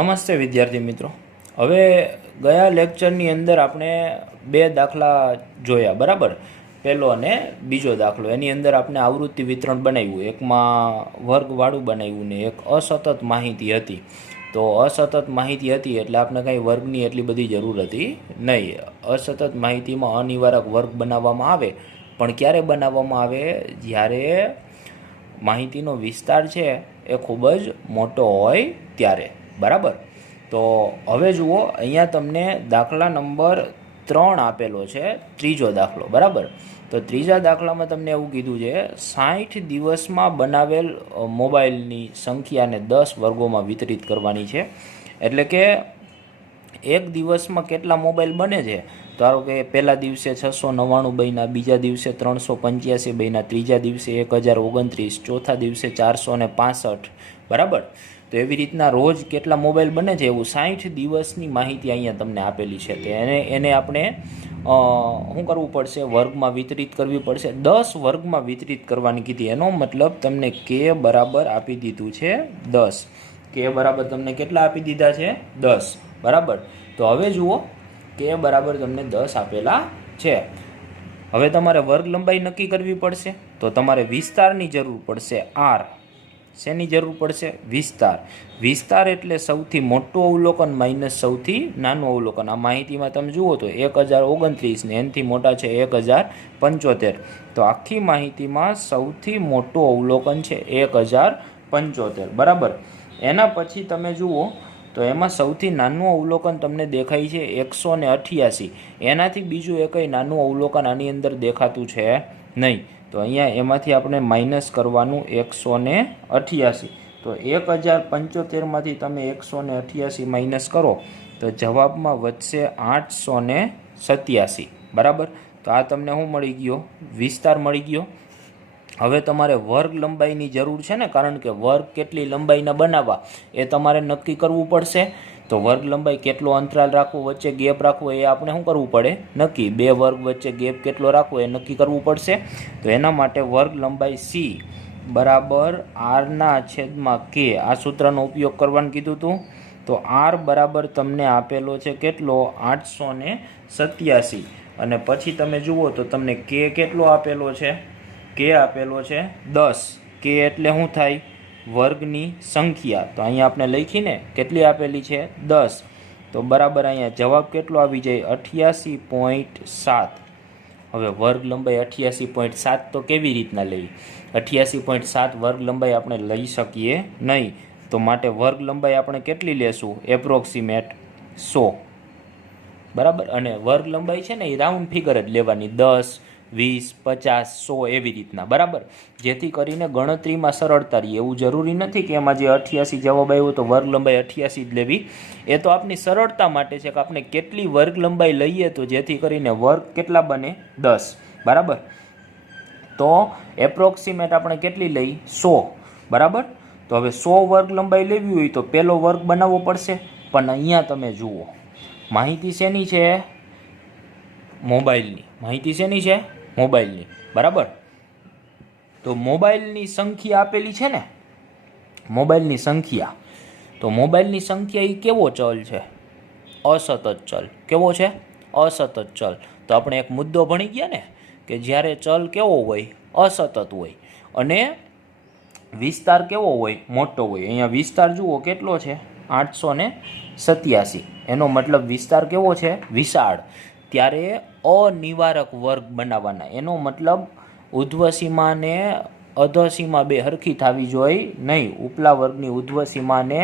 નમસ્તે વિદ્યાર્થી મિત્રો। હવે ગયા લેક્ચરની અંદર આપણે બે દાખલા જોયા, બરાબર। પહેલો અને બીજો દાખલો, એની અંદર આપણે આવૃત્તિ વિતરણ બનાવ્યું, એકમાં વર્ગવાળું બનાવ્યું ને એક અસતત માહિતી હતી। તો અસતત માહિતી હતી એટલે આપણે કંઈ વર્ગની એટલી બધી જરૂર હતી નહીં। અસતત માહિતીમાં અનિવારક વર્ગ બનાવવામાં આવે, પણ ક્યારે બનાવવામાં આવે? જ્યારે માહિતીનો વિસ્તાર છે એ ખૂબ જ મોટો હોય ત્યારે, બરાબર। તો હવે જુઓ, અહીંયા તમને દાખલા નંબર 3 આપેલો છે, ત્રીજો દાખલો, બરાબર। તો ત્રીજા દાખલામાં તમને એવું કીધું છે 60 દિવસમાં બનાવેલ મોબાઈલની સંખ્યાને 10 વર્ગોમાં વિતરિત કરવાની છે। એટલે કે એક દિવસમાં કેટલા મોબાઈલ બને છે? ધારો કે પહેલા દિવસે 699 બન્યા, બીજા દિવસે 385 બન્યા, ત્રીજા દિવસે 1029, ચોથા દિવસે 465, બરાબર। તો એવી રીતના રોજ કેટલા મોબાઈલ બને છે એવું 60 દિવસની માહિતી અહીંયા તમને આપેલી છે। તો એને આપણે શું કરવું પડશે? વર્ગમાં વિતરિત કરવી પડશે। 10 વર્ગમાં વિતરિત કરવાની કીધી, એનો મતલબ તમને કે બરાબર આપી દીધું છે 10। કે બરાબર તમને કેટલા આપી દીધા છે? 10, બરાબર। તો હવે જુઓ, કે બરાબર તમને 10 આપેલા છે। હવે તમારે વર્ગ લંબાઈ નક્કી કરવી પડશે, તો તમારે વિસ્તારની જરૂર પડશે। આર શેની જરૂર પડશે? વિસ્તાર। વિસ્તાર એટલે સૌથી મોટું અવલોકન માઇનસ સૌથી નાનું અવલોકન। આ માહિતીમાં તમે જુઓ તો 1029 ને એનાથી મોટા છે 1075। તો આખી માહિતીમાં સૌથી મોટું અવલોકન છે 1075, બરાબર। એના પછી તમે જુઓ તો એમાં સૌથી નાનું અવલોકન તમને દેખાય છે 188। એનાથી બીજું એકય નાનું અવલોકન આની અંદર દેખાતું છે નહીં। તો અહીંયા એમાંથી આપણે માઇનસ કરવાનું 188। તો 1075માંથી તમે 188 માઇનસ કરો તો જવાબમાં વધશે 887, બરાબર। તો આ તમને શું મળી ગયો? વિસ્તાર મળી ગયો। હવે તમારે વર્ગ લંબાઈની જરૂર છે ને, કારણ કે વર્ગ કેટલી લંબાઈના બનાવવા એ તમારે નક્કી કરવું પડશે। તો વર્ગ લંબાઈ કેટલો અંતરાલ રાખવો, વચ્ચે ગેપ રાખવો, એ આપણે શું કરવું પડે? નક્કી। બે વર્ગ વચ્ચે ગેપ કેટલો રાખવો એ નક્કી કરવું પડશે। તો એના માટે વર્ગ લંબાઈ સી બરાબર આરના છેદમાં કે, આ સૂત્રનો ઉપયોગ કરવાનું કીધું હતું। તો આર બરાબર તમને આપેલો છે કેટલો? 887। અને પછી તમે જુઓ તો તમને કે કેટલો આપેલો છે? કે આપેલો છે 10। કે એટલે શું થાય? વર્ગની સંખ્યા। તો અહીંયા આપણે લખીને કેટલી આપેલી છે? 10। તો બરાબર અહીંયા જવાબ કેટલો આવી જાય? 88.7। હવે વર્ગ લંબાઈ 88.7 તો કેવી રીતના લઈ? 88.7 વર્ગ લંબાઈ આપણે લઈ શકીએ નહીં। તો માટે વર્ગ લંબાઈ આપણે કેટલી લેશું? એપ્રોક્સિમેટ 100, બરાબર। અને વર્ગ લંબાઈ છે ને એ રાઉન્ડ ફિગર જ લેવાની, 10, 20, 50, 100 એવી રીતના, બરાબર। જેથી કરીને ગણતરીમાં સરળતા રહે। એવું જરૂરી નથી કે એમાં જે 88 જવાબ આવ્યો તો વર્ગ લંબાઈ 88 જ લેવી। એ તો આપની સરળતા માટે છે કે આપણે કેટલી વર્ગ લંબાઈ લઈએ તો જેથી કરીને વર્ગ કેટલા બને? 10, બરાબર। તો એપ્રોક્સિમેટ આપણે કેટલી લઈ? 100, બરાબર। તો હવે 100 વર્ગ લંબાઈ લેવી હોય તો પહેલો વર્ગ બનાવવો પડશે। પણ અહીંયા તમે જુઓ, માહિતી શેની છે? મોબાઈલની માહિતી શેની છે? મોબાઈલની, બરાબર। તો મોબાઈલની સંખ્યા આપેલી છે ને, મોબાઈલની સંખ્યા। તો મોબાઈલની સંખ્યા એ કેવો ચલ છે? અસતત ચલ। કેવો છે? અસતત ચલ। તો આપણે એક મુદ્દો ભણી ગયા ને કે જ્યારે ચલ કેવો હોય? અસતત હોય, અને વિસ્તાર કેવો હોય? મોટો હોય। અહીંયા વિસ્તાર જુઓ કેટલો છે? 887। એનો મતલબ વિસ્તાર કેવો છે? વિશાળ। ત્યારે અનિવારક વર્ગ બનાવવાના। એનો મતલબ ઉધ્વસીમા ને અધસીમા બે હરખી થવી જોઈએ નહીં। ઉપલા વર્ગની ઉધ્વસીમા ને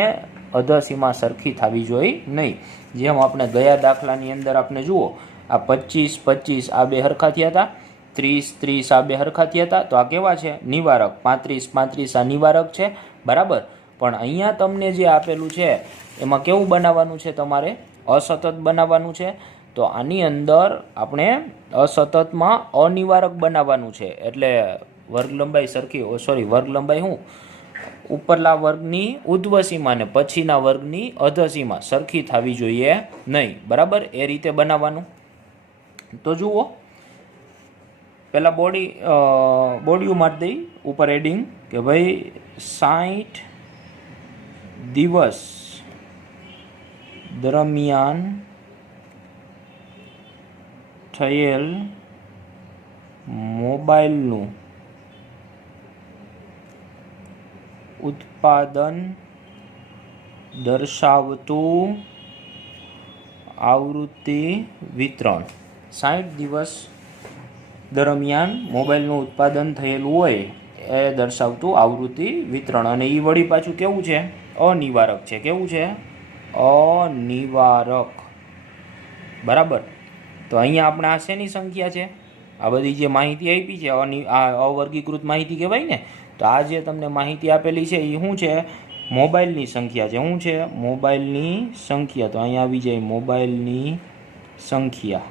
અધસીમા સરખી થવી જોઈએ નહીં। જેમ આપણે ગયા દાખલાની અંદર આપણે જુઓ, આ 25, 25 આ બે હરખા થયા હતા, 30, 30 આ બે હરખા થયા હતા। તો આ કેવા છે? નિવારક। 35, 35 આ નિવારક છે, બરાબર। પણ અહીંયા તમને જે આપેલું છે એમાં કેવું બનાવવાનું છે? તમારે અસતત બનાવવાનું છે। તો આની અંદર આપણે અસતતમાં અનિવારક બનાવવાનું છે। એટલે વર્ગ લંબાઈ સરખી, વર્ગ લંબાઈ શું? ઉપરલા વર્ગની ઉધ્વસીમા ને પછીના વર્ગની અધસીમા સરખી થવી જોઈએ નહીં, બરાબર। એ રીતે બનાવવાનું। તો જુઓ, પહેલાં બોડીયું મારી દઈ ઉપર એડિંગ કે ભાઈ 60 દિવસ દરમિયાન થયેલ મોબાઈલનું ઉત્પાદન દર્શાવતું આવૃત્તિ વિતરણ. 60 દિવસ દરમિયાન મોબાઈલનું ઉત્પાદન થયેલું હોય એ દર્શાવતું આવૃત્તિ વિતરણ. અને એ વળી પાછું કેવું છે? અનિવારક છે. કેવું છે? અનિવારક. બરાબર. તો અહીંયા આપણે આ શેની સંખ્યા છે? આ બધી જે માહિતી આપી છે આ અવર્ગીકૃત માહિતી કહેવાય ને. તો આ જે તમને માહિતી આપેલી છે એ શું છે? મોબાઈલની સંખ્યા છે. શું છે? મોબાઈલની સંખ્યા. તો અહીંયા આવી જાય મોબાઈલની સંખ્યા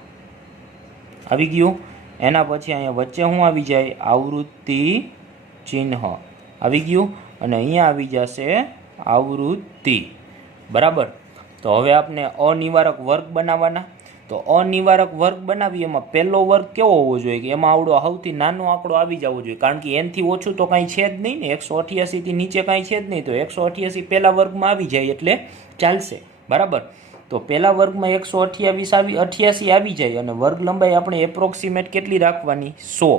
આવી ગયું. એના પછી અહીંયા વચ્ચે શું આવી જાય? આવૃત્તિ ચિહ્ન આવી ગયું. અને અહીંયા આવી જશે આવૃત્તિ. બરાબર. તો હવે આપણે અનિવારક વર્ગ બનાવવાના. તો અનિવારક વર્ગ બનાવીએ એમાં પહેલો વર્ગ કેવો હોવો જોઈએ? કે એમાં આવડો સૌથી નાનો આંકડો આવી જવો જોઈએ, કારણ કે એનથી ઓછું તો કાંઈ છે જ નહીં ને. 188 થી નીચે કાંઈ છે જ નહીં. તો 188 પહેલા વર્ગમાં આવી જાય એટલે ચાલશે. બરાબર. તો પહેલા વર્ગમાં 188 આવી જાય અને વર્ગ લંબાઈ આપણે એપ્રોક્સિમેટ કેટલી રાખવાની? 100.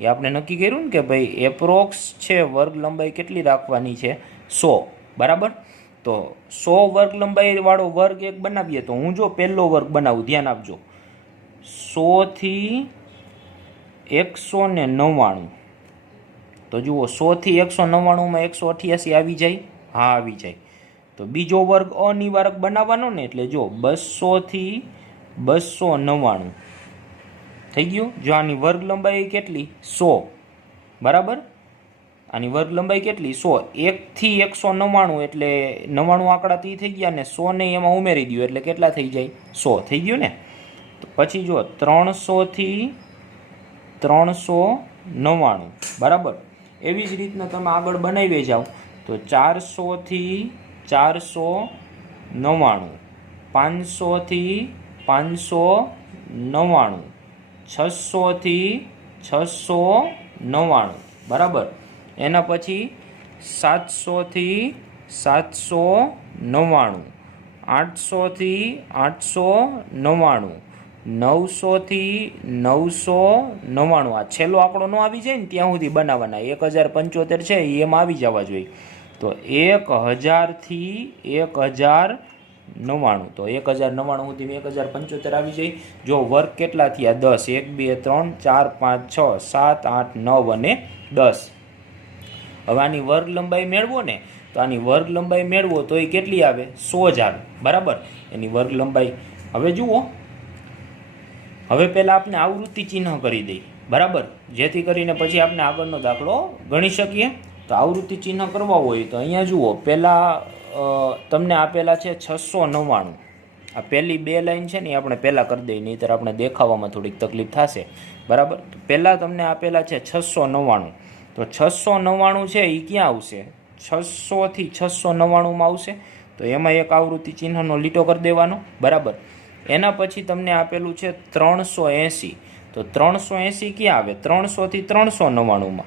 એ આપણે નક્કી કર્યું ને કે ભાઈ એપ્રોક્સ છે વર્ગ લંબાઈ કેટલી રાખવાની છે? 100. બરાબર. તો 100 વર્ગ લંબાઈ વાળો વર્ગ એક બનાવીએ. તો હું જો પહેલો વર્ગ બનાવું, ધ્યાન આપજો. 100 થી 199. તો જુઓ 100 થી 199 માં 188 આવી જાય. હા, આવી જાય. તો બીજો વર્ગ અનિવારક બનાવવાનો ને, એટલે જો 200 થી 299 થઈ ગયું. જો આની વર્ગ લંબાઈ કેટલી? 100. બરાબર. આની વર્ગ લંબાઈ કેટલી? 100. 1 થી 199 એટલે 99 આંકડા તી થઈ ગયા ને 100 ને એમાં ઉમેરી દો એટલે કેટલા થઈ જાય? 100 થઈ ગયું ને. તો પછી જો 300 થી 399. બરાબર. એવી જ રીતના તમે આગળ બનાવી જાઓ. તો 400 થી 499, 500 થી 599, 600 થી 699. બરાબર. એના પછી 700 થી 799, 800 થી 899, 900 થી 999. આ છેલ્લો આંકડો ન આવી જાય ને ત્યાં સુધી બનાવવાના. 1075 છે એમાં આવી જવા જોઈએ. તો 1000 થી 1099. તો 1099 સુધી 1075 આવી જાય. જો વર્ગ કેટલા થયા? 10. 1 2 3 4 5 6 7 8 9 અને 10. હવે આની વર્ગ લંબાઈ મેળવો ને, તો આની વર્ગ લંબાઈ મેળવો તો એ કેટલી આવે? 100 જ આવે. બરાબર. એની વર્ગ લંબાઈ. હવે જુઓ, હવે પહેલાં આપણે આવૃત્તિ ચિહ્ન કરી દઈએ. બરાબર. જેથી કરીને પછી આપણે આગળનો દાખલો ગણી શકીએ. તો આવૃત્તિ ચિહ્ન કરવા હોય તો અહીંયા જુઓ, પહેલાં તમને આપેલા છે 699. આ પહેલી બે લાઈન છે ને એ આપણે પહેલાં કરી દઈએ, નહીંતર આપણે દેખાવામાં થોડીક તકલીફ થશે. બરાબર. પહેલાં તમને આપેલા છે 699. તો 699 છે એ ક્યાં આવશે? 600 થી 699 માં આવશે. તો એમાં એક આવૃત્તિ ચિહ્નનો લીટો કરી દેવાનો. બરાબર. એના પછી તમને આપેલું છે 380. તો 380 ક્યાં આવે? 300 થી 399 માં.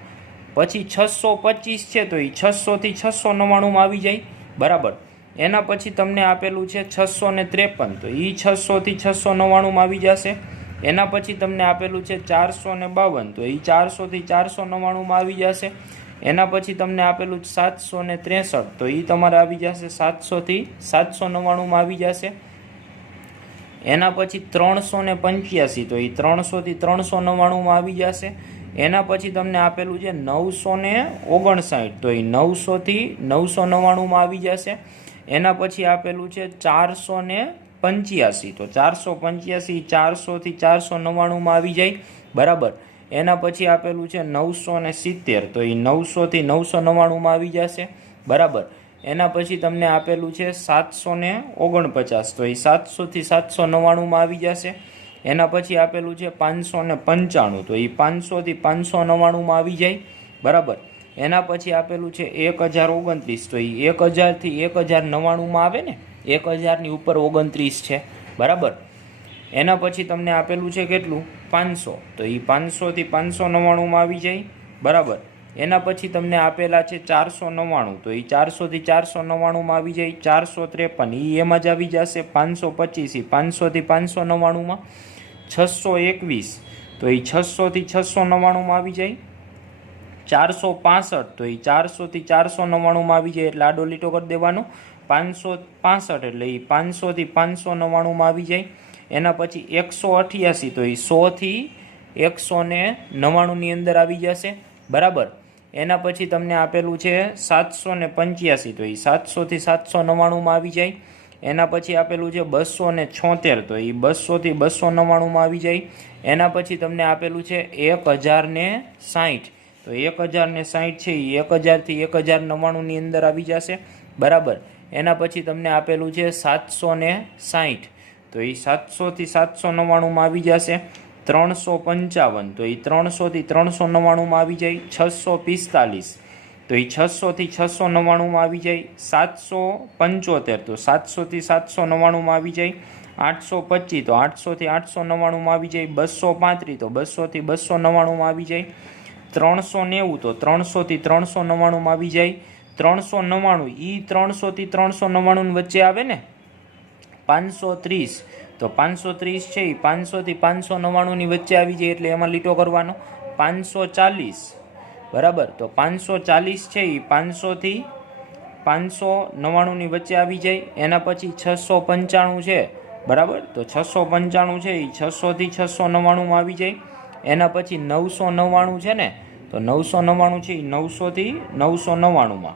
પછી 625 છે તો એ 600 થી 699 માં આવી જાય. બરાબર. એના પછી તમને આપેલું છે 653. તો એ 600 થી 699 માં આવી જશે. એના પછી તમને આપેલું છે 452. તો એ 400 થી 499 માં આવી જશે. એના પછી તમને આપેલું 763. તો એ તમારે આવી જશે 700 થી 799 માં આવી જશે. એના પછી 385. તો એ 300 થી 399 માં આવી જશે. એના પછી તમને આપેલું છે 959. તો એ 900 થી 999 માં આવી જશે. એના પછી આપેલું છે 485. તો 485 400 થી 499 માં આવી જાય. બરાબર. એના પછી આપેલું છે 970. તો એ 900 થી 999 માં આવી જશે. બરાબર. એના પછી તમને આપેલું છે 749. તો એ 700 થી 799 માં આવી જશે. એના પછી આપેલું છે 595. તો એ 500 થી 599 માં આવી જાય. બરાબર. એના પછી આપેલું છે 1029. તો એ 1000 થી 1099 માં આવે ને, 1000 ની ઉપર 29 છે. બરાબર. એના પછી તમને આપેલું છે કેટલું? 500. તો એ 500 થી 599 માં આવી જાય. બરાબર. એના પછી તમને આપેલા છે 499, તો એ 400 થી 499માં આવી જાય. 453 એ એમાં જ આવી જશે. 525 એ 500 થી 599માં. 621 તો એ 600 થી 699માં આવી જાય. 465 તો એ 400 થી 499માં આવી જાય, એટલે આડો લીટો કરી દેવાનો. 565 એટલે એ 500 થી 599માં આવી જાય. એના પછી 188 તો એ 100 થી 199ની અંદર આવી જશે, બરાબર. એના પછી તમને આપેલું છે 785 તો એ 700 થી 799માં આવી જાય. એના પછી આપેલું છે 276 તો એ 200 થી 299માં આવી જાય. એના પછી તમને આપેલું છે 1060 તો 1060 છે એ 1000 થી 1099ની અંદર આવી જશે, બરાબર. એના પછી તમને આપેલું છે 760 તો એ 700 થી 799માં આવી જશે. 355 તો એ 300 થી 399માં આવી જાય. 645 તો એ 600 થી 699માં આવી જાય. 775 તો 700 થી 799માં આવી જાય. 825 તો 800 થી 899માં આવી જાય. 235 તો 200 થી 299માં આવી જાય. 390 તો 300 થી 399માં આવી જાય. 399 એ 300 થી 399 વચ્ચે આવે ને. 530 તો 530 છે એ 500 થી 599ની વચ્ચે આવી જાય, એટલે એમાં લીટો કરવાનો. 540 બરાબર, તો 540 છે એ 500 થી 599ની વચ્ચે આવી જાય. એના પછી 695 છે, બરાબર, તો 695 છે એ 600 થી 699માં આવી જાય. એના પછી 999 છે ને, તો 999 છે એ 900 થી 999માં.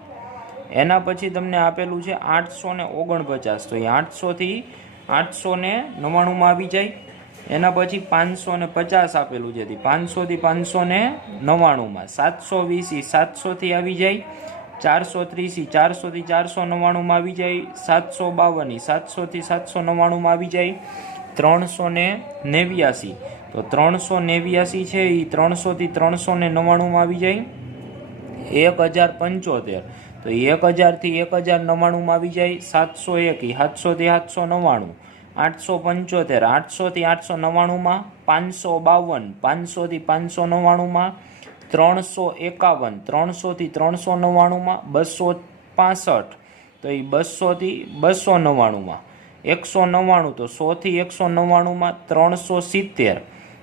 એના પછી તમને આપેલું છે 849 તો એ 800 થી 899માં આવી જાય. એના પછી 550 આપેલું છે, 500 થી 599માં. 720 એ 700 થી આવી જાય. 430 એ 400 થી 499માં આવી જાય. 752 એ 700 થી 799માં આવી જાય. 389 તો 389 છે એ 300 થી 399માં આવી જાય. 1075 તો 1000 થી 1099માં આવી જાય. 701 એ 700 થી 799. 875 800 થી 899માં. 552 500 થી 599માં. 351 300 થી 399માં. 265 તો એ 200 થી 299માં. 199 તો 100 થી 199માં. 370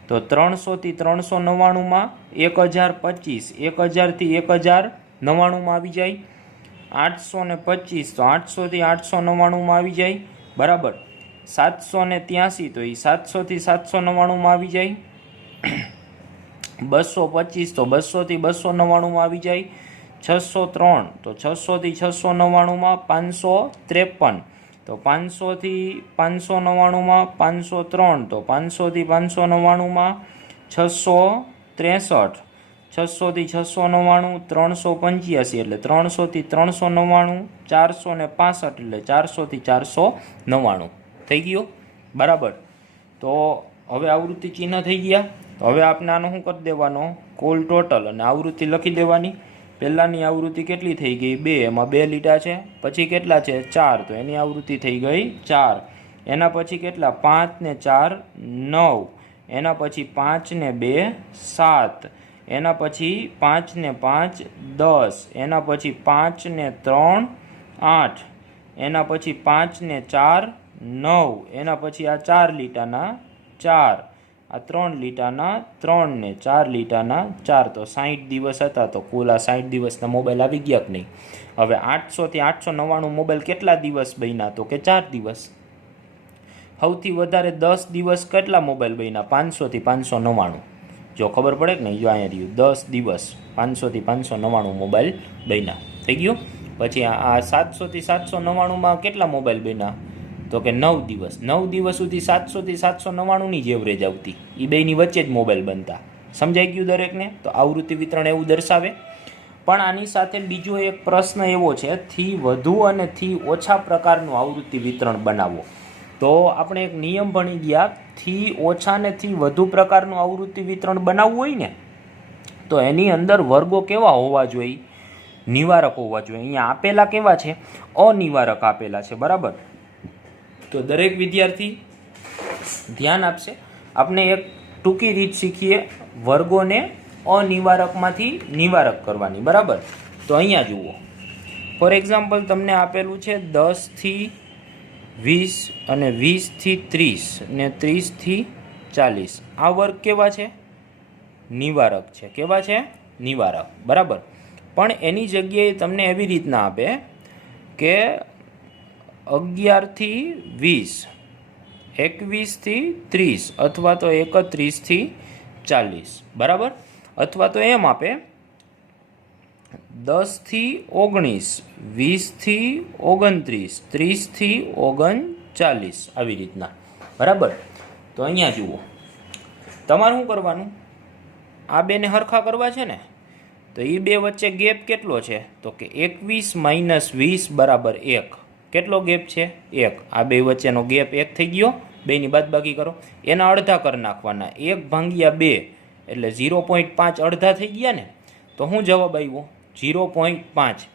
તો 300 થી 399માં. 1025 1000 થી 1099માં આવી જાય. 825 તો 800 થી 899માં આવી જાય, બરાબર. 783 તો એ 700 થી 799માં આવી જાય. 225 તો 200 થી 299માં આવી જાય. 603 તો 600 થી 699માં. 553 તો 500 થી 599માં. 503 તો 500 થી 599માં. 663 600 થી 699. 385 એટલે 300 થી 399. 465 એટલે 400 થી 499 થઈ ગયું, બરાબર. તો હવે આવૃત્તિ ચિહ્ન થઈ ગયા. હવે આપણે આનો શું કરી દેવાનો, કુલ ટોટલ અને આવૃત્તિ લખી દેવાની. પહેલાંની આવૃત્તિ કેટલી થઈ ગઈ? 2, એમાં 2 લીટા છે. પછી કેટલા છે? 4, તો એની આવૃત્તિ થઈ ગઈ 4. એના પછી કેટલા? 5 ને 4 9. એના પછી 5 ને 2 7. એના પછી 5 ને 5 10. એના પછી 5 ને 3 8. એના પછી 5 ને 4 9. એના પછી આ 4 લીટાના 4, આ 3 લીટાના 3 ને 4 લીટાના 4. તો 60 દિવસ હતા. તો કુલ આ 60 દિવસના મોબાઈલ આવી ગયા કે નહીં? હવે 800 થી 899 મોબાઈલ કેટલા દિવસ બન્યા? તો કે 4 દિવસ. સૌથી વધારે 10 દિવસ કેટલા મોબાઈલ બન્યા? 500 થી 599. જો ખબર પડે કે નહીં, જો અહીંયા રહ્યું 10 દિવસ 500 થી 599 મોબાઈલ બન્યા. થઈ ગયું. પછી આ 700 થી 799માં કેટલા મોબાઈલ બન્યા? તો કે 9 દિવસ. 9 દિવસ સુધી 700 થી 799ની જ એવરેજ આવતી. એ બેની વચ્ચે જ મોબાઈલ બનતા. સમજાઈ ગયું દરેકને? તો આવૃત્તિ વિતરણ એવું દર્શાવે. પણ આની સાથે બીજો એક પ્રશ્ન એવો છે, થી વધુ અને થી ઓછા પ્રકારનું આવૃત્તિ વિતરણ બનાવો. તો આપણે એક નિયમ ભણી ગયા, થી ઓછા ને થી વધુ પ્રકારનું આવૃત્તિ વિતરણ બનાવવું હોય ને, તો એની અંદર વર્ગો કેવા હોવા જોઈએ? નિવારક હોવા જોઈએ. અહીંયા આપેલા કેવા છે? અનિવારક આપેલા છે, બરાબર. તો દરેક વિદ્યાર્થી ધ્યાન આપશે. આપણે એક ટૂંકી રીત શીખીએ વર્ગોને અનિવારકમાંથી નિવારક કરવાની, બરાબર. તો અહીંયા જુઓ, ફોર એક્ઝામ્પલ તમને આપેલું છે 10 થી 20 અને 20 થી 30 ને 30 થી 40. આ વર્ગ કેવા છે? નિવારક છે. કેવા છે? નિવારક, બરાબર. પણ એની જગ્યાએ તમને એવી રીતના આપે કે 11 થી 20, 21 થી 30 અથવા તો 31 થી 40, બરાબર. અથવા તો એમ આપે 10 થી 19, 20 થી 29, 30 થી 39, આવી રીતના, બરાબર. તો અહીંયા જુઓ, તમારે શું કરવાનું? આ બેને હરખા કરવા છે ને, તો એ બે વચ્ચે ગેપ કેટલો છે? તો કે 21 - 20 બરાબર 1. કેટલો ગેપ છે? 1. આ બે વચ્ચેનો ગેપ 1 થઈ ગયો. બેની બાદબાકી કરો, એના અડધા કરી નાખવાના. 1/2 એટલે 0.5 અડધા થઈ ગયા ને. તો શું જવાબ આવ્યો? 0.5.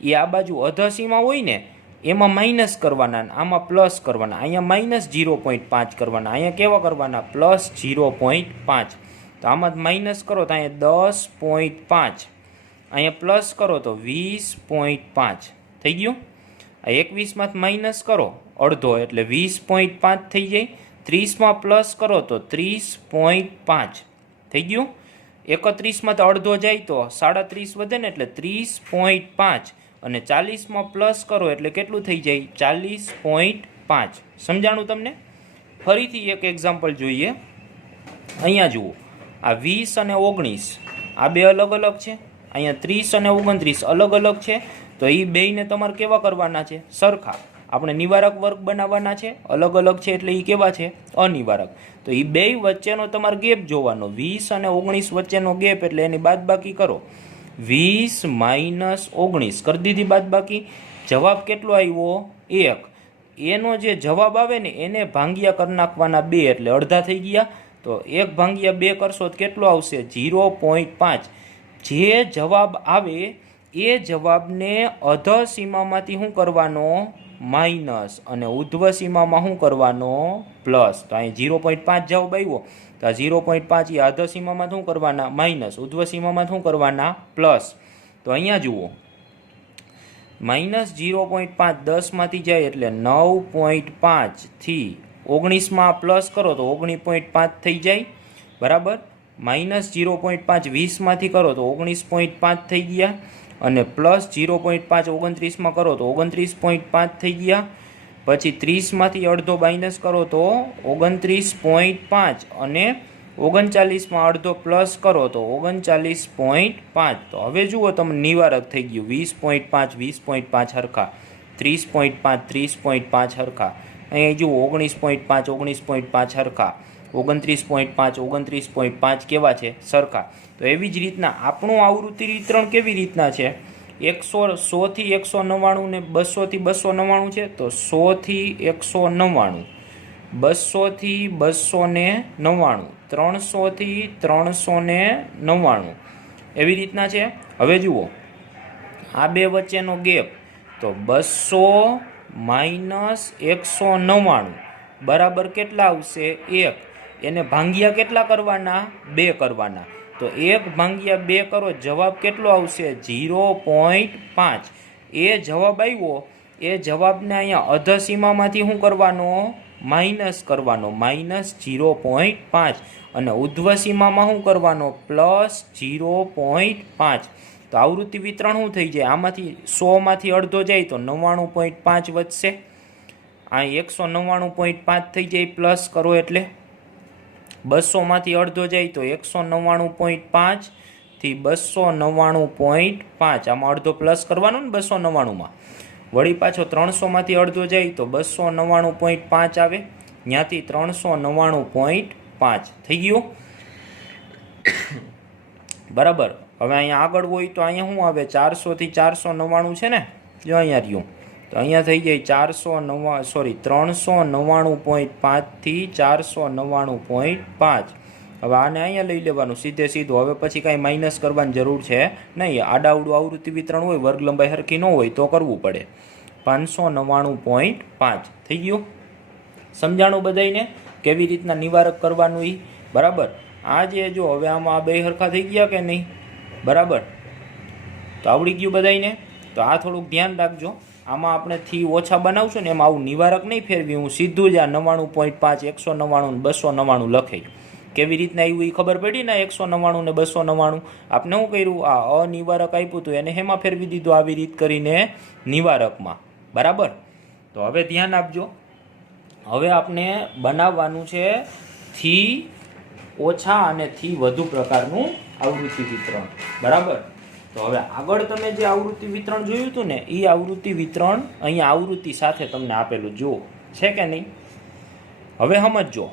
એ આ બાજુ અધસીમાં હોય ને એમાં માઇનસ કરવાના, આમાં પ્લસ કરવાના. અહીંયા માઇનસ 0.5 કરવાના, અહીંયા કેવા કરવાના? પ્લસ 0.5. તો આમાં માઇનસ કરો તો અહીંયા 10.5, અહીંયા પ્લસ કરો તો 20.5 થઈ ગયું. આ 21માં માઇનસ કરો અડધો એટલે 20.5 થઈ જાય. 30માં પ્લસ કરો તો 30.5 થઈ ગયું. 31માં તો અડધો જાય તો 37 વધે ને એટલે 30.5 અને 40માં પ્લસ કરો એટલે કેટલું થઈ જાય? 40.5. સમજાણું તમને? ફરીથી એક એક્ઝામ્પલ જોઈએ. અહીંયા જુઓ, આ 20 અને 19 આ બે અલગ અલગ છે. અહીંયા 30 અને 29 અલગ અલગ છે. તો એ બેયને તમારે કેવા કરવાના છે? સરખા. આપણે નિવારક વર્ગ બનાવવાના છે. અલગ અલગ છે એટલે એ કેવા છે? અનિવારક. તો એ બે વચ્ચેનો તમારે ગેપ જોવાનો. 20 અને 19 વચ્ચેનો ગેપ એટલે એની બાદબાકી કરો. 20 - 19 કરી દીધી બાદબાકી. જવાબ કેટલો આવ્યો? 1. એનો જે જવાબ આવે ને એને ભાંગ્યા કરી નાખવાના 2 એટલે અડધા થઈ ગયા. તો 1/2 કરશો તો કેટલો આવશે? 0.5. જે જવાબ આવે એ જવાબને અધ સીમામાંથી શું કરવાનો? માઇનસ, અને ઉધ્વ સીમામાં શું કરવાનો? પ્લસ. તો અહીં 0.5 જવાબ આવ્યો. તો આ 0.5 એ અધ સીમામાં શું કરવાના? માઇનસ. ઉધ્વ સીમામાં શું કરવાના? પ્લસ. તો અહીંયા જુઓ, -0.5 10માંથી જાય એટલે 9.5 થી 19માં પ્લસ કરો તો 19.5 થઈ જાય, બરાબર. -0.5 20માંથી કરો તો 19.5 થઈ ગયા. અને પ્લસ 0.5 29માં કરો તો 29.5 થઈ ગયા. પછી 30માંથી અડધો માઇનસ કરો તો 29.5 અને 39માં અડધો પ્લસ કરો તો 39.5. તો હવે જુઓ તમે નિવારક થઈ ગયું. 20.5 20.5 હરખા, 30.5 30.5 હરખા. અહીંયા જુઓ 19.5 19.5 હરખા, 29.5 29.5 કેવા છે? સરખા. તો એવી જ રીતના આપણું આવૃત્તિ વિતરણ કેવી રીતના છે? 100 થી 199 ને 200 થી 299 છે. તો 100 થી 199, 200 થી 299, 300 થી 399 એવી રીતના છે. હવે જુઓ, આ બે વચ્ચેનો ગેપ તો 200 - 199 બરાબર કેટલા આવશે? 1. એને ભાંગ્યા કેટલા કરવાના? 2 કરવાના. તો 1/2 કરો, જવાબ કેટલો આવશે? 0.5. એ જવાબ આવ્યો એ જવાબને અહીંયા અધ સીમામાંથી શું કરવાનો? માઇનસ કરવાનો, -0.5. અને ઉધ્વ સીમામાં શું કરવાનો? પ્લસ 0.5. તો આવૃત્તિ વિતરણ શું થઈ જાય? આમાંથી 100માંથી અડધો જાય તો 99.5 વધશે. આ 199.5 થઈ જાય પ્લસ કરો એટલે. 200માંથી અડધો જાય તો 199.5 થી 299.5. આમાં અડધો પ્લસ કરવાનો ને 299માં. વળી પાછો 300માંથી અડધો જાય તો 299.5 આવે. ત્યાંથી 399.5 થઈ ગયું, બરાબર. હવે અહીંયા આગળ હોય તો અહીંયા શું આવે? 400 થી 499 છે ને, જો અહીંયા રહ્યું. તો અહીંયા થઈ જાય 399.5 થી 499.5. હવે આને અહીંયા લઈ લેવાનું સીધે સીધું. હવે પછી કાંઈ માઇનસ કરવાની જરૂર છે નહીં. આડાવડું આવૃત્તિ વિતરણ હોય, વર્ગ લંબાઈ સરખી ન હોય તો કરવું પડે. 599.5 થઈ ગયું. સમજાણું બધાને કેવી રીતના નિવારક કરવાનું એ? બરાબર. આ જે જો હવે આમાં આ બે સરખા થઈ ગયા કે નહીં, બરાબર? તો આવડી ગયું બધાને. તો આ થોડુંક ધ્યાન રાખજો. આમાં આપણે થી ઓછા બનાવશું ને એમાં આવું નિવારક નહીં ફેરવી, હું સીધું જ આ 99.5 199 299 લખે. કેવી રીતના આવ્યું એ ખબર પડી ને? 199 ને 299 આપણે શું કર્યું, આ અનિવારક આપ્યું હતું એને હેમાં ફેરવી દીધું આવી રીત કરીને નિવારકમાં, બરાબર? તો હવે ધ્યાન આપજો. હવે આપણે બનાવવાનું છે થી ઓછા અને થી વધુ પ્રકારનું આવૃત્તિ વિતરણ, બરાબર? તો હવે આગળ તમે જે આવૃત્તિ વિતરણ જોયું હતું ને એ આવૃત્તિ વિતરણ અહીંયા આવૃત્તિ સાથે તમને આપેલું જુઓ છે કે નહીં? હવે સમજો,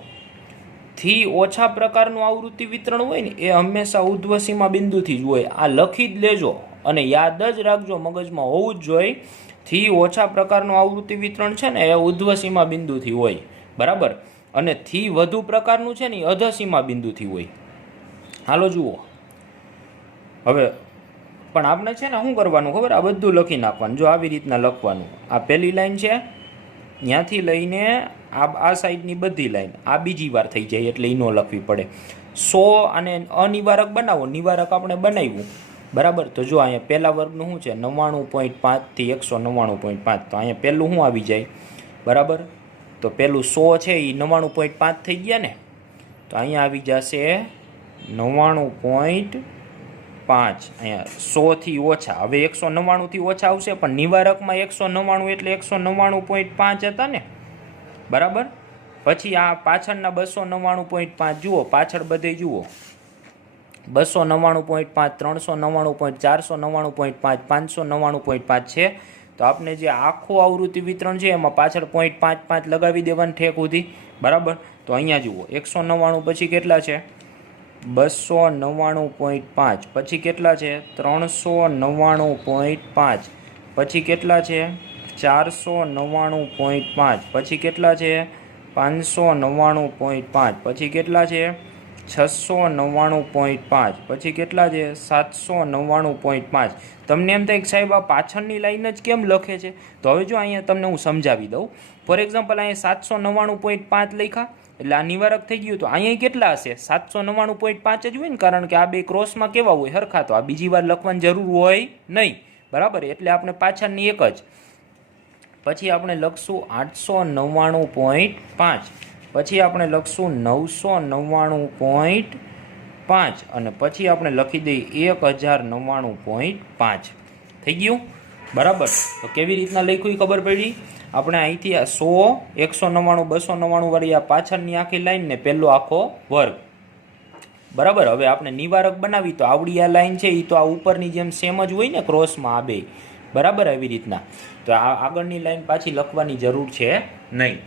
થી ઓછા પ્રકારનું આવૃત્તિ વિતરણ હોય ને એ હંમેશા ઉધ્વસીમા બિંદુથી જ હોય. આ લખી જ લેજો અને યાદ જ રાખજો, મગજમાં હોવું જ જોઈએ. થી ઓછા પ્રકારનું આવૃત્તિ વિતરણ છે ને એ ઉધ્વસીમા બિંદુથી હોય, બરાબર? અને થી વધુ પ્રકારનું છે ને એ અધસીમા બિંદુથી હોય. હાલો જુઓ. હવે પણ આપણે છે ને શું કરવાનું ખબર? આ બધું લખી નાખવાનું. જો આવી રીતના લખવાનું. આ પહેલી લાઈન છે, ત્યાંથી લઈને આ સાઈડની બધી લાઈન આ બીજી વાર થઈ જાય એટલે એ ન લખવી પડે. 100 અને અનિવારક બનાવો, નિવારક આપણે બનાવ્યું, બરાબર? તો જો અહીંયા પહેલા વર્ગનું શું છે 99.5 થી 199.5. તો અહીંયા પહેલું શું આવી જાય, બરાબર? તો પહેલું 100 છે એ 99.5 થઈ ગયા ને, તો અહીંયા આવી જશે 99.5. અહીંયા 100 થી ઓછા, હવે 199 થી ઓછા આવશે પણ નિવારકમાં 199 એટલે 199.5 હતા ને, બરાબર? પછી આ પાછળના 299.5 જુઓ, પાછળ બધે જુઓ 299.5 399.499.5 599.5 છે. તો આપણે જે આખું આવૃત્તિ વિતરણ છે એમાં પાછળ 0.55 લગાવી દેવાનું ઠેક સુધી, બરાબર? તો અહીંયા જુઓ 199 પછી કેટલા છે 299.5, પછી કેટલા છે 399.5, પછી કેટલા છે 499.5, પછી કેટલા છે 599.5, પછી કેટલા છે 699.5, પછી કેટલા છે 799.5. તમને એમ થાય કે સાહેબ આ પાછળની લાઈન જ કેમ લખે છે? તો હવે જો અહીંયા તમને હું સમજાવી દઉં. ફોર એક્ઝામ્પલ અહીંયા 799.5 લખ્યા એટલે આ નિવારક થઈ ગયું. તો અહીંયા કેટલા હશે 799.5 જ હોય ને, કારણ કે આ બે ક્રોસમાં કેવા હોય હરખા. તો આ બીજી વાર લખવાની જરૂર હોય નહીં, બરાબર? એટલે આપણે પાછળની એક જ. પછી આપણે લખશું 899.5, પછી આપણે લખશું 999.5 અને પછી આપણે લખી દઈએ 1099.5. થઈ ગયું, બરાબર? તો કેવી રીતના લખ્યું એ ખબર પડી? આપણે અહીંથી 100 199 299 વાળી આ પાછળની આખી લાઈન ને પહેલો આખો વર્ગ, બરાબર? હવે આપણે નિવારક બનાવી તો આવડી આ લાઈન છે એ તો આ ઉપરની જેમ સેમ જ હોય ને ક્રોસમાં આ બે, બરાબર? આવી રીતના. તો આ આગળની લાઈન પાછી લખવાની જરૂર છે નહીં.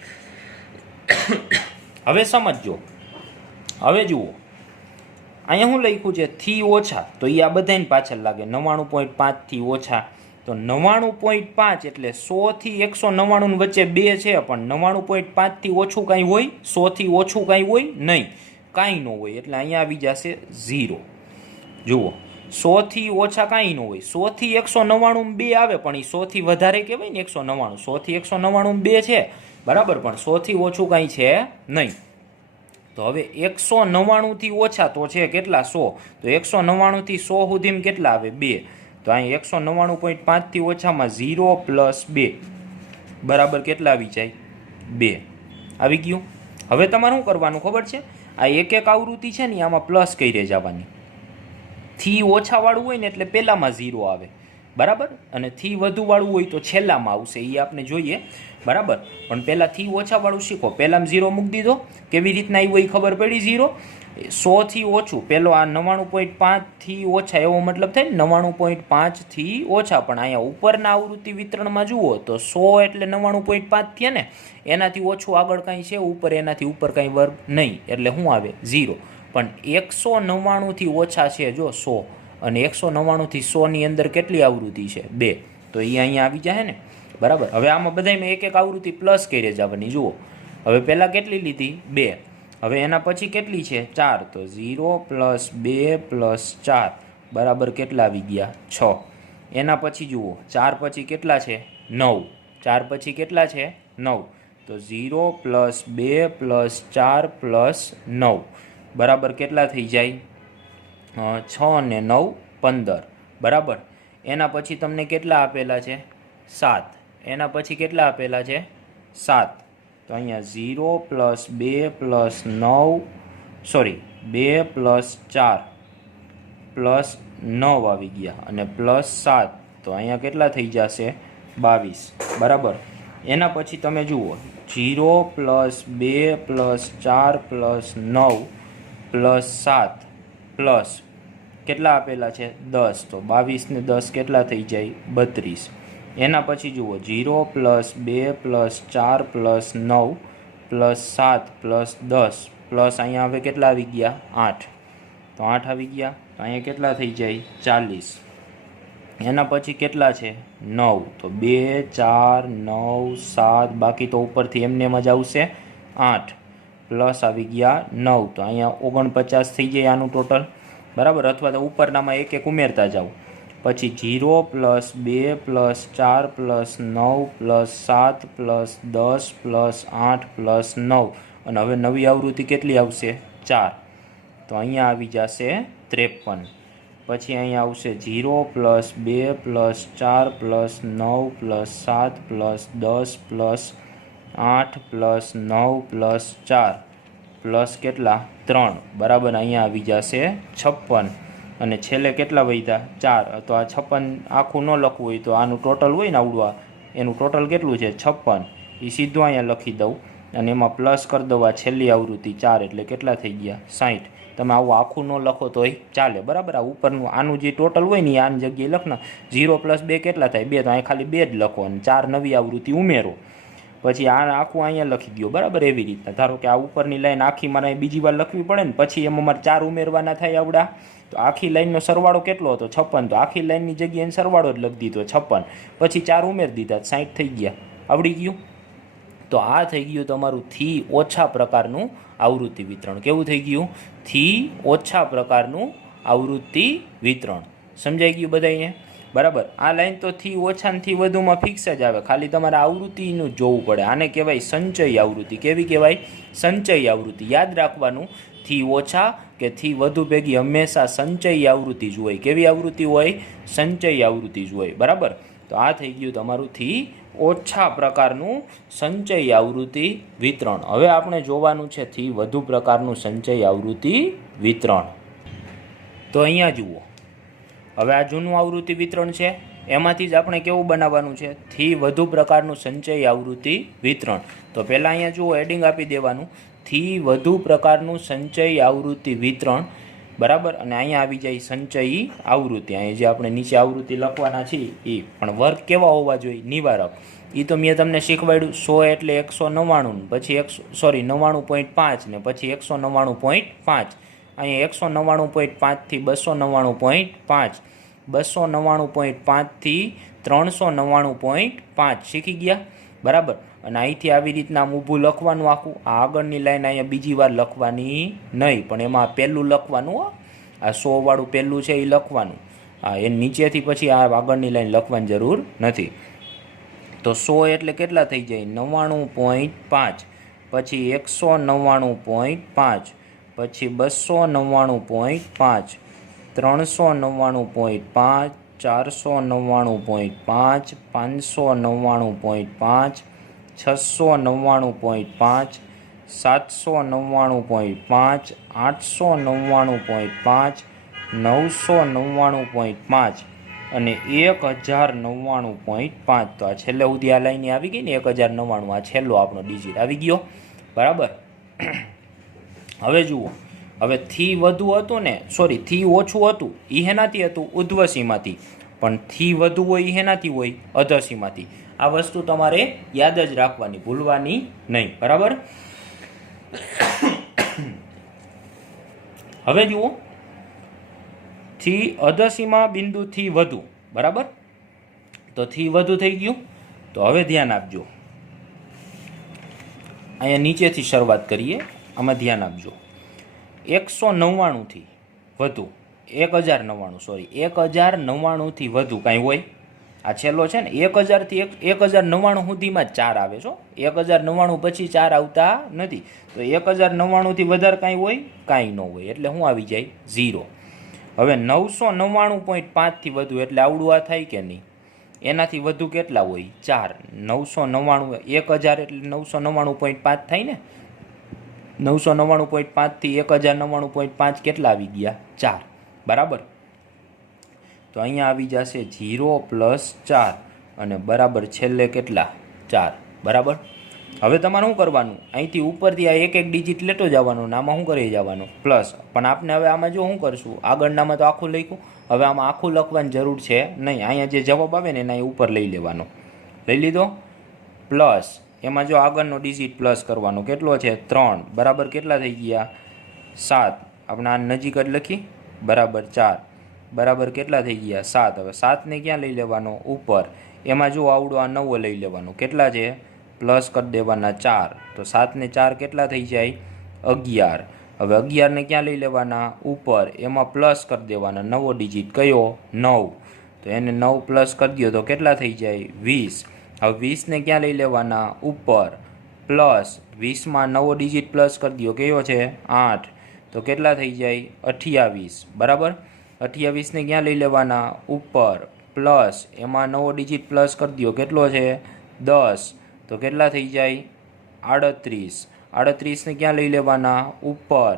હવે સમજો. હવે જુઓ અહીંયા શું લખ્યું છે થી ઓછા, તો એ આ બધાને પાછળ લાગે 99.5 થી ઓછા. તો 99.5 એટલે 100 થી 199 વચ્ચે 2 છે, પણ 99.5 થી ઓછું કાંઈ હોય? 100 થી ઓછું કાંઈ હોય નહીં, કાંઈ ન હોય. એટલે અહીંયા આવી જશે 0. જુઓ 100 થી ઓછા કાંઈ ન હોય. 100 થી 199 2 આવે પણ એ 100 થી વધારે કહેવાય ને 199. 100 થી 199 2 છે, બરાબર? પણ 100 થી ઓછું કાંઈ છે નહીં. તો હવે 199 થી ઓછા તો છે કેટલા 100. તો 199 થી 100 સુધીમાં કેટલા આવે 2. તો અહીં 199.5 થી ઓછામાં 0 પ્લસ 2, બરાબર કેટલા આવી જાય 2. આવી ગયું. હવે તમારે શું કરવાનું ખબર છે? આ એક એક આવૃત્તિ છે ને આમાં પ્લસ કરી જવાની. થી ઓછાવાળું હોય ને એટલે પહેલામાં 0 આવે, બરાબર? અને થી વધુવાળું હોય તો છેલ્લામાં આવશે, એ આપણે જોઈએ, બરાબર? પણ પહેલાં થી ઓછાવાળું શીખો. પહેલામાં 0 મૂકી દીધો. કેવી રીતના આવ્યું એ ખબર પડી? 0 100 થી ઓછું, પેલો આ 99.5 થી ઓછા એવો મતલબ થાય ને 99.5 થી ઓછા. પણ અહીંયા ઉપરના આવૃત્તિ વિતરણમાં જુઓ તો 100 એટલે 99.5 થયા ને, એનાથી ઓછું આગળ કાંઈ છે ઉપર, એનાથી ઉપર કાંઈ વર્ગ નહીં, એટલે શું આવે 0. પણ 199 થી ઓછા છે જો 100, અને 199 થી 100 ની અંદર કેટલી આવૃત્તિ છે 2, તો એ અહીંયા આવી જાય ને, બરાબર? હવે આમાં બધામાં એક એક આવૃત્તિ પ્લસ કરી જવાની. જુઓ હવે પહેલાં કેટલી લીધી 2, હવે એના પછી કેટલી છે 4, તો 0 પ્લસ 2 પ્લસ 4 બરાબર કેટલા આવી ગયા 6. એના પછી જુઓ 4 પછી કેટલા છે 9, 4 પછી કેટલા છે 9, તો 0 પ્લસ 2 પ્લસ 4 પ્લસ 9 બરાબર કેટલા થઈ જાય? 6 ને 9 15 બરાબર. એના પછી તમને કેટલા આપેલા છે? 7. એના પછી કેટલા આપેલા છે? 7. તો અહીંયા 0 + 2 + 9 2 + 4 + 9 આવી ગયા અને +7. તો અહીંયા કેટલા થઈ જશે? 22 બરાબર. એના પછી તમે જુઓ 0 + 2 + 4 + 9 + 7 પ્લસ કેટલા આપેલા છે? 10. તો 22 ને 10 કેટલા થઈ જાય? 32. એના પછી જુઓ 0 + 2 + 4 + 9 + 7 + 10 પ્લસ અહીંયા હવે કેટલા આવી ગયા? 8. તો 8 આવી ગયા. તો અહીંયા કેટલા થઈ જાય? 40. એના પછી કેટલા છે? 9. તો 2 4 9 7 બાકી તો ઉપરથી એમને એમ જ આવશે 8 પ્લસ આવી ગયા 9. તો અહીંયા 49 થઈ જાય આનું ટોટલ બરાબર. અથવા તો ઉપરનામાં એક એક ઉમેરતા જાઓ. પછી 0 + 2 + 4 + 9 + 7 + 10 + 8 + 9 અને હવે નવી આવૃત્તિ કેટલી આવશે? 4. તો અહીંયા આવી જશે 53. પછી અહીંયા આવશે 0 + 2 + 4 + 9 + 7 + 10 + 8 + 9 + 4 પ્લસ કેટલા? 3 બરાબર. અહીંયા આવી જશે 56 અને છેલ્લે કેટલા વધ્યા? 4. તો આ 56 આખું ન લખવું હોય તો આનું ટોટલ હોય ને આવડવા એનું ટોટલ કેટલું છે? 56. એ સીધું અહીંયા લખી દઉં અને એમાં પ્લસ કરી દઉં આ છેલ્લી આવૃત્તિ 4 એટલે કેટલા થઈ ગયા? 60. તમે આવું આખું ન લખો તોય ચાલે બરાબર. આ ઉપરનું આનું જે ટોટલ હોય ને આની જગ્યાએ લખના 0 + 2 કેટલા થાય? 2. તો અહીં ખાલી 2 જ લખો અને 4 નવી આવૃત્તિ ઉમેરો. પછી આ આખું અહીંયા લખી દો બરાબર. એવી રીતના ધારો કે આ ઉપરની લાઈન આખી મારે બીજી વાર લખવી પડે ને પછી એમાં મારે 4 ઉમેરવાના થાય આવડા. તો આખી લાઈનનો સરવાળો કેટલો હતો? 56. તો આખી લાઈનની જગ્યાએ સરવાળો જ લખી દીધો 56. પછી 4 ઉમેરી દીધા 60 થઈ ગયા. આવડી ગયું. તો આ થઈ ગયું તમારું થી ઓછા પ્રકારનું આવૃત્તિ વિતરણ. કેવું થઈ ગયું? થી ઓછા પ્રકારનું આવૃત્તિ વિતરણ. સમજાઈ ગયું બધાને બરાબર. આ લાઈન તો થી ઓછા ને થી વધુમાં ફિક્સ જ આવે. ખાલી તમારે આવૃત્તિનું જોવું પડે. આને કહેવાય સંચય આવૃત્તિ. કેવી કહેવાય? સંચય આવૃત્તિ. યાદ રાખવાનું થી ઓછા કે થી વધુ ભેગી હંમેશા સંચય આવૃત્તિ જ હોય. કેવી આવૃત્તિ હોય? સંચય આવૃત્તિ જ હોય બરાબર. તો આ થઈ ગયું તમારું થી ઓછા પ્રકારનું સંચય આવૃત્તિ વિતરણ. હવે આપણે જોવાનું છે થી વધુ પ્રકારનું સંચય આવૃત્તિ વિતરણ. તો અહીંયા જુઓ. હવે આ જૂનું આવૃત્તિ વિતરણ છે એમાંથી જ આપણે કેવું બનાવવાનું છે? થી વધુ પ્રકારનું સંચય આવૃત્તિ વિતરણ. તો પહેલાં અહીંયા જુઓ એડિંગ આપી દેવાનું. થી વધુ પ્રકારનું સંચય આવૃત્તિ વિતરણ બરાબર. અને અહીંયા આવી જાય સંચયી આવૃત્તિ. અહીં જે આપણે નીચે આવૃત્તિ લખવાના છીએ એ પણ વર્ગ કેવા હોવા જોઈએ? નિવારક. એ તો મેં તમને શીખવાડ્યું. 100 એટલે 199 પછી 99.5 ને પછી 199.5. અહીંયા 199.5 થી 299.5 299.5 થી 399.5 શીખી ગયા બરાબર. અને અહીંથી આવી રીતના ઊભું લખવાનું આખું. આ આગળની લાઈન અહીંયા બીજી વાર લખવાની નહીં પણ એમાં પહેલું લખવાનું. આ 100 વાળું પહેલું છે એ લખવાનું. હા એ નીચેથી પછી આ આગળની લાઈન લખવાની જરૂર નથી. તો 100 એટલે કેટલા થઈ જાય? 99.5 પછી 199.5 પછી 299.5 399.5 499.5 599.5 699.5 799.5 899.5 999.5 અને 1099.5. તો આ છેલ્લે સુધી આ લાઈન આવી ગઈ ને 1099. આ છેલ્લો આપણો ડિજિટ આવી ગયો બરાબર. હવે જુઓ. હવે થી વધુ હતું ને થી ઓછું હતું એ હેનાથી હતું? ઉધ્વસીમાંથી. પણ થી વધુ હોય એ હેનાથી હોય? અધસીમાંથી. આ વસ્તુ તમારે યાદ જ રાખવાની, ભૂલવાની નહીં બરાબર. હવે જુઓ. થી અધસીમા બિંદુથી વધુ બરાબર. તો થી વધુ થઈ ગયું. તો હવે ધ્યાન આપજો. અહીંયા નીચેથી શરૂઆત કરીએ. આમાં ધ્યાન આપજો. 199 થી વધુ 1099 થી વધુ કાંઈ હોય? આ છેલ્લો છે ને 1000થી 1099 સુધીમાં જ 4 આવે છો. 1099 પછી 4 આવતા નથી. તો 1099થી વધારે કાંઈ હોય? કાંઈ ન હોય. એટલે શું આવી જાય? 0. હવે 999.5થી વધુ એટલે આવડું આ થાય કે નહીં? એનાથી વધુ કેટલા હોય? 4. 999 1000 એટલે 999.5 થાય ને. 999.5થી 1099.5 કેટલા આવી ગયા? 4. બરાબર. તો અહીંયા આવી જશે 0 + 4 અને બરાબર છેલ્લે કેટલા? 4. બરાબર. હવે તમારે શું કરવાનું? અહીંથી ઉપરથી આ એક ડિજિટ લેતો જવાનું ને આમાં શું કરી જવાનું? પ્લસ. પણ આપણે હવે આમાં જો શું કરશું? આગળનામાં તો આખું લખ્યું. હવે આમાં આખું લખવાની જરૂર છે નહીં. અહીંયા જે જવાબ આવે ને એના ઉપર લઈ લેવાનો. લઈ લીધો. પ્લસ એમાં જો આગળનો ડિજિટ પ્લસ કરવાનો. કેટલો છે? 3. બરાબર કેટલા થઈ ગયા? 7. આપણે આ નજીક જ લખી. બરાબર 4. બરાબર કેટલા થઈ ગયા? 7. હવે 7ને ક્યાં લઈ લેવાનો? ઉપર. એમાં જો આવડો આ 9 લઈ લેવાનો. કેટલા છે? પ્લસ કરી દેવાના 4. તો 7 ને 4 કેટલા થઈ જાય? 11. હવે 11ને ક્યાં લઈ લેવાના? ઉપર. એમાં પ્લસ કરી દેવાના. નવો ડિજિટ કયો? 9. તો એને 9 પ્લસ કરી દો તો કેટલા થઈ જાય? 20. હવે 20ને ક્યાં લઈ લેવાના? ઉપર. પ્લસ 20માં નવો ડિજિટ પ્લસ કરી દો. કયો છે? 8. તો કેટલા થઈ જાય? 28. બરાબર. 28ને ક્યાં લઈ લેવાના? ઉપર. પ્લસ એમાં નવો ડિજિટ પ્લસ કરી દો. કેટલો છે? 10. તો કેટલા થઈ જાય? 38. 38ને ક્યાં લઈ લેવાના? ઉપર.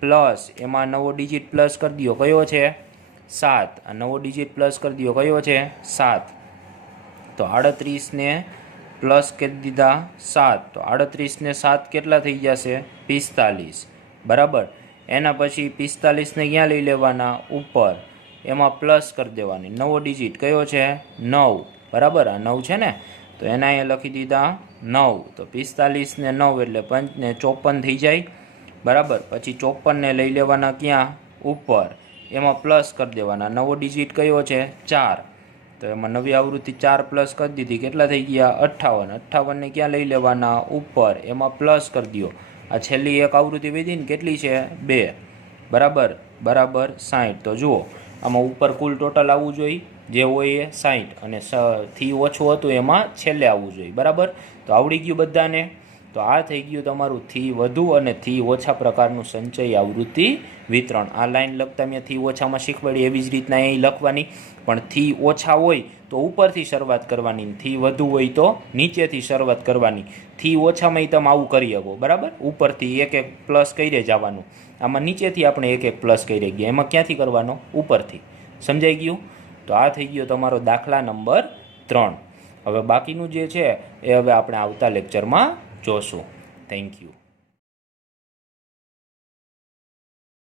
પ્લસ એમાં નવો ડિજિટ પ્લસ કરી દો. કયો છે? 7. આ નવો ડિજિટ પ્લસ કરી દો. કયો છે? 7. તો 38ને પ્લસ કરી દીધા 7. તો 38ને 7 કેટલા થઈ જશે? 45. બરાબર. એના પછી 45ને ક્યાં લઈ લેવાના? ઉપર. એમાં પ્લસ કરી દેવાની. નવો ડિજિટ કયો છે? 9. બરાબર. આ 9 છે ને. તો એના અહીંયા લખી દીધા 9. તો 45 ને 9 એટલે 5 ને 54 થઈ જાય. બરાબર. પછી 54ને લઈ લેવાના ક્યાં? ઉપર. એમાં પ્લસ કરી દેવાના. નવો ડિજિટ કયો છે? 4. તો એમાં નવી આવૃત્તિ 4 પ્લસ કરી દીધી. કેટલા થઈ ગયા? 58. 58ને ક્યાં લઈ લેવાના? ઉપર. એમાં પ્લસ કરી દો. આ છેલ્લી એક આવૃત્તિ વધી ને કેટલી છે? 2. બરાબર. બરાબર 60. તો જુઓ આમાં ઉપર કુલ ટોટલ આવવું જોઈએ જે હોય એ 60 અને થી ઓછું હતું એમાં છેલ્લે આવવું જોઈએ. બરાબર. તો આવડી ગયું બધાને. તો આ થઈ ગયું તમારું થી વધુ અને થી ઓછા પ્રકારનું સંચય આવૃત્તિ વિતરણ. આ લાઈન લખતા મેં થી ઓછામાં શીખવાડી એવી જ રીતના અહીં લખવાની. પણ થી ઓછા હોય તો ઉપરથી શરૂઆત કરવાની, થી વધુ હોય તો નીચેથી શરૂઆત કરવાની. થી ઓછામાં તમે આવું કરી શકો. બરાબર. ઉપરથી એક એક પ્લસ કરી જવાનું. આમાં નીચેથી આપણે એક એક પ્લસ કરી ગયા. એમાં ક્યાંથી કરવાનો? ઉપરથી. સમજાઈ ગયું? તો આ થઈ ગયો તમારો દાખલા નંબર 3. હવે બાકીનું જે છે એ હવે આપણે આવતા લેક્ચરમાં જોશું. Thank you.